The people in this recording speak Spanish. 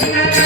Gracias.